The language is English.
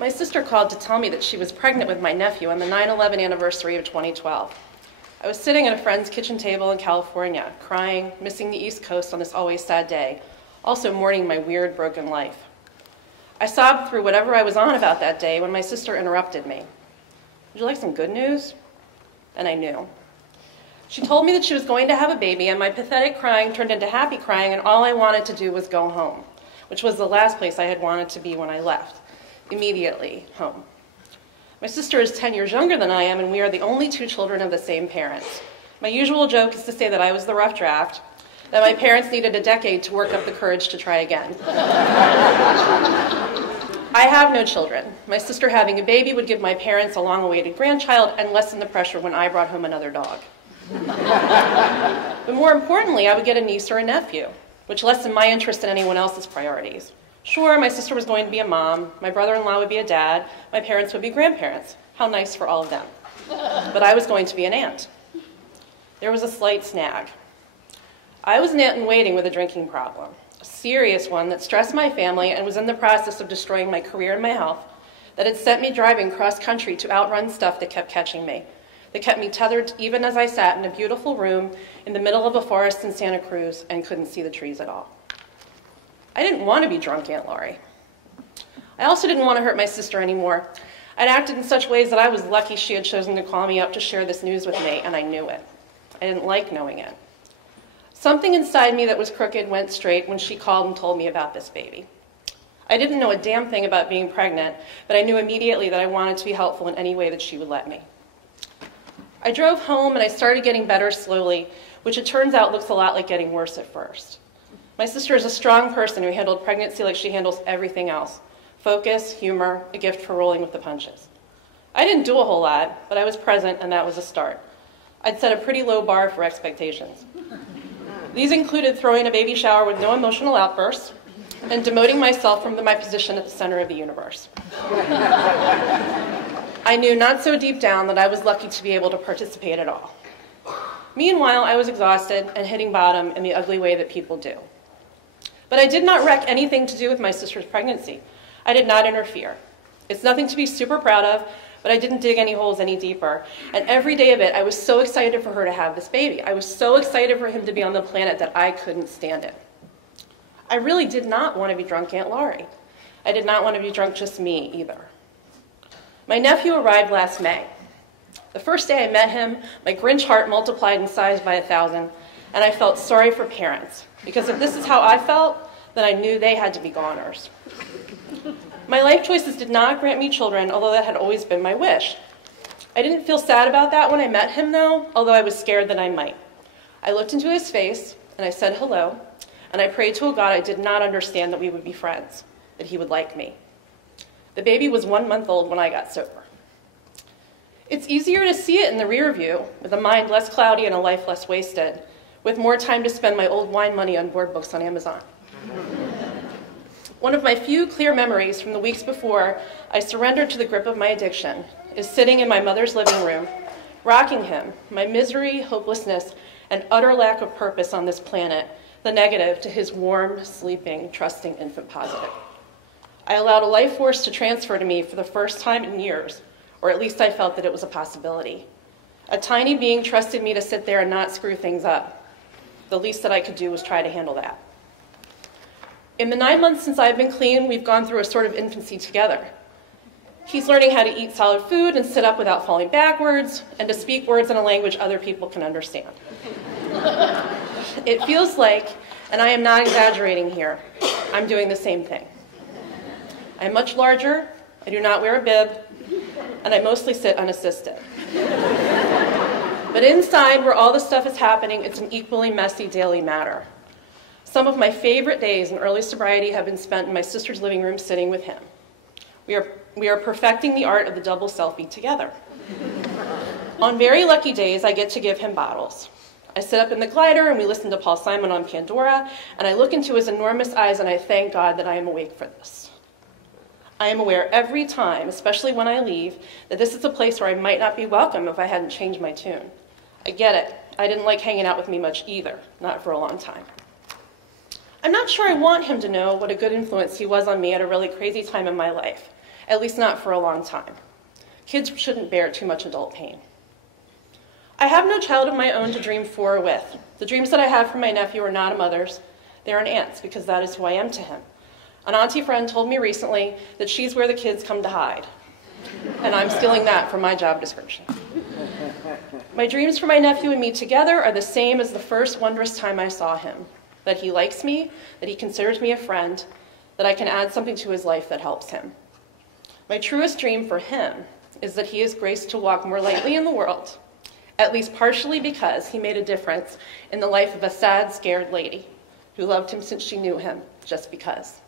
My sister called to tell me that she was pregnant with my nephew on the 9/11 anniversary of 2012. I was sitting at a friend's kitchen table in California, crying, missing the East Coast on this always sad day, also mourning my weird, broken life. I sobbed through whatever I was on about that day when my sister interrupted me. "Would you like some good news?" And I knew. She told me that she was going to have a baby, and my pathetic crying turned into happy crying, and all I wanted to do was go home, which was the last place I had wanted to be when I left. Immediately home. My sister is 10 years younger than I am, and we are the only two children of the same parents. My usual joke is to say that I was the rough draft, that my parents needed a decade to work up the courage to try again. I have no children. My sister having a baby would give my parents a long-awaited grandchild and lessen the pressure when I brought home another dog. But more importantly, I would get a niece or a nephew, which lessened my interest in anyone else's priorities. Sure, my sister was going to be a mom, my brother-in-law would be a dad, my parents would be grandparents. How nice for all of them. But I was going to be an aunt. There was a slight snag. I was an aunt in waiting with a drinking problem, a serious one that stressed my family and was in the process of destroying my career and my health, that had sent me driving cross-country to outrun stuff that kept catching me, that kept me tethered even as I sat in a beautiful room in the middle of a forest in Santa Cruz and couldn't see the trees at all. I didn't want to be drunk Aunt Laurie. I also didn't want to hurt my sister anymore. I'd acted in such ways that I was lucky she had chosen to call me up to share this news with me, and I knew it. I didn't like knowing it. Something inside me that was crooked went straight when she called and told me about this baby. I didn't know a damn thing about being pregnant, but I knew immediately that I wanted to be helpful in any way that she would let me. I drove home and I started getting better slowly, which it turns out looks a lot like getting worse at first. My sister is a strong person who handled pregnancy like she handles everything else. Focus, humor, a gift for rolling with the punches. I didn't do a whole lot, but I was present, and that was a start. I'd set a pretty low bar for expectations. These included throwing a baby shower with no emotional outbursts and demoting myself from my position at the center of the universe. I knew not so deep down that I was lucky to be able to participate at all. Meanwhile, I was exhausted and hitting bottom in the ugly way that people do. But I did not wreck anything to do with my sister's pregnancy. I did not interfere. It's nothing to be super proud of, but I didn't dig any holes any deeper. And every day of it, I was so excited for her to have this baby. I was so excited for him to be on the planet that I couldn't stand it. I really did not want to be drunk Aunt Laurie. I did not want to be drunk just me either. My nephew arrived last May. The first day I met him, my Grinch heart multiplied in size by 1,000, and I felt sorry for parents, because if this is how I felt, then I knew they had to be goners. My life choices did not grant me children, although that had always been my wish. I didn't feel sad about that when I met him, though, although I was scared that I might. I looked into his face, and I said hello, and I prayed to a God I did not understand that we would be friends, that he would like me. The baby was 1 month old when I got sober. It's easier to see it in the rear view, with a mind less cloudy and a life less wasted, with more time to spend my old wine money on board books on Amazon. One of my few clear memories from the weeks before I surrendered to the grip of my addiction is sitting in my mother's living room, rocking him, my misery, hopelessness, and utter lack of purpose on this planet, the negative, to his warm, sleeping, trusting infant positive. I allowed a life force to transfer to me for the first time in years, or at least I felt that it was a possibility. A tiny being trusted me to sit there and not screw things up. The least that I could do was try to handle that. In the 9 months since I've been clean, we've gone through a sort of infancy together. He's learning how to eat solid food and sit up without falling backwards, and to speak words in a language other people can understand. It feels like, and I am not exaggerating here, I'm doing the same thing. I'm much larger, I do not wear a bib, and I mostly sit unassisted. But inside, where all this stuff is happening, it's an equally messy daily matter. Some of my favorite days in early sobriety have been spent in my sister's living room sitting with him. We are perfecting the art of the double selfie together. On very lucky days, I get to give him bottles. I sit up in the glider and we listen to Paul Simon on Pandora, and I look into his enormous eyes and I thank God that I am awake for this. I am aware every time, especially when I leave, that this is a place where I might not be welcome if I hadn't changed my tune. I get it. I didn't like hanging out with me much either, not for a long time. I'm not sure I want him to know what a good influence he was on me at a really crazy time in my life. at least not for a long time. Kids shouldn't bear too much adult pain. I have no child of my own to dream for or with. The dreams that I have for my nephew are not a mother's, they're an aunt's, because that is who I am to him. An auntie friend told me recently that she's where the kids come to hide, and I'm stealing that from my job description. My dreams for my nephew and me together are the same as the first wondrous time I saw him, that he likes me, that he considers me a friend, that I can add something to his life that helps him. My truest dream for him is that he is graced to walk more lightly in the world, at least partially because he made a difference in the life of a sad, scared lady who loved him since she knew him, just because.